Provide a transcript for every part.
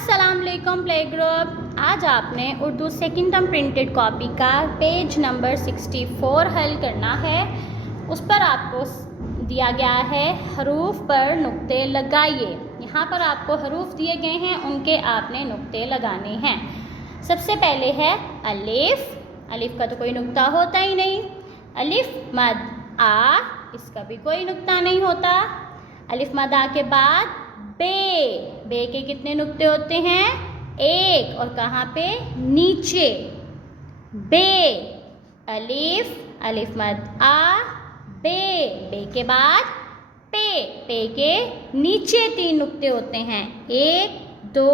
अस्सलाम वालेकुम play group. आज आपने Urdu second term printed copy का पेज नंबर 64 हल करना है। उस पर आपको दिया गया है हरूफ पर नुक्ते लगाइए। यहाँ पर आपको हरूफ दिए गए हैं, उनके आपने नुक्ते लगाने हैं। सबसे पहले है अलिफ। अलिफ का तो कोई नुक्ता होता ही नहीं। अलिफ मद आ, इसका भी कोई नुक्ता नहीं होता। अलिफ मद आ के बाद बे। बे के कितने नुक्ते होते हैं? एक। और कहाँ पे? नीचे। बे। अलिफ, अलिफ मद आ, बे। बे के बाद पे। पे के नीचे 3 नुक्ते होते हैं, 1 2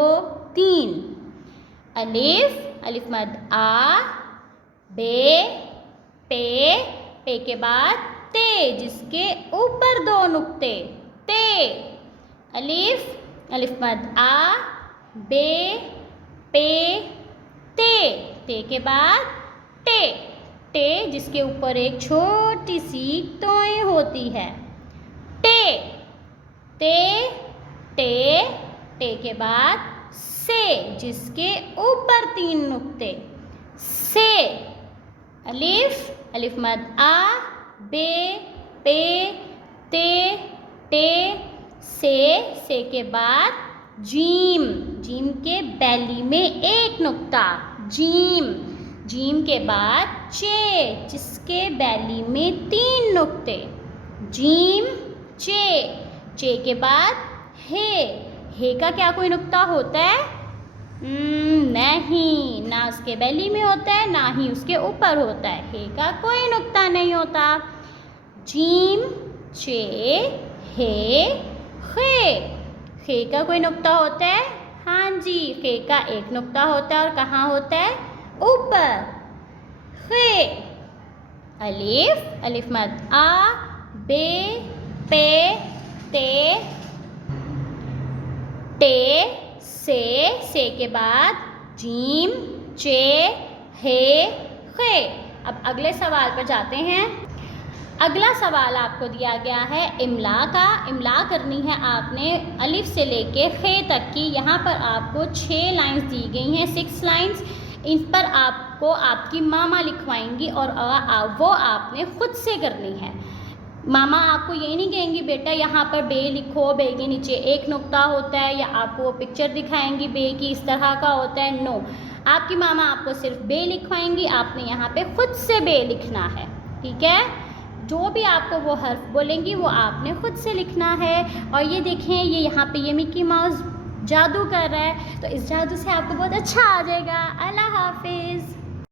3। अलिफ, अलिफ मद आ, बे, पे। पे के बाद ते, जिसके ऊपर 2 नुक्ते, ते। अलिफ, अलिफ मद आ, बे, पे, ते। ते के बाद टे। टे जिसके ऊपर एक छोटी सी तोय होती है, टे। ते, टे। टे के बाद से, जिसके ऊपर 3 नुक्ते, से। अलिफ, अलिफ मद आ, बे, पे, ते, टे, से के बाद जीम। जीम के बैली में 1 नुक्ता, जीम। जीम के बाद चे, जिसके बैली में 3 नुक्ते, जीम, चे। चे के बाद हे। हे का क्या कोई नुक्ता होता है? नहीं, ना उसके बैली में होता है, ना ही उसके ऊपर होता है। हे का कोई नुक्ता नहीं होता। जीम, चे, हे, खे। खे का कोई नुक्ता होता है? हाँ जी, खे का 1 नुक्ता होता है। और कहाँ होता है? ऊपर। खे। अलिफ, अलिफ मद आ, बे, पे, ते, टे, से के बाद जीम, चे, हे, खे। अब अगले सवाल पर जाते हैं। अगला सवाल आपको दिया गया है इमला का। इमला करनी है आपने अलिफ से लेके खे तक की। यहाँ पर आपको 6 लाइंस दी गई हैं, 6 लाइंस। इन पर आपको आपकी मामा लिखवाएंगी और वो आपने खुद से करनी है। मामा आपको ये नहीं कहेंगी बेटा यहाँ पर बे लिखो, बे के नीचे 1 नुक्ता होता है, या आपको वो पिक्चर दिखाएंगी बे की इस तरह का होता है। नो, आपकी मामा आपको सिर्फ बे लिखवाएंगी, आपने यहाँ पे खुद से बे लिखना है। ठीक है, जो भी आपको वो हर्फ बोलेंगी वो आपने खुद से लिखना है। और ये देखें, ये यहाँ पे ये मिकी माउस जादू कर रहा है, तो इस जादू से आपको बहुत अच्छा आ जाएगा। अल्लाह।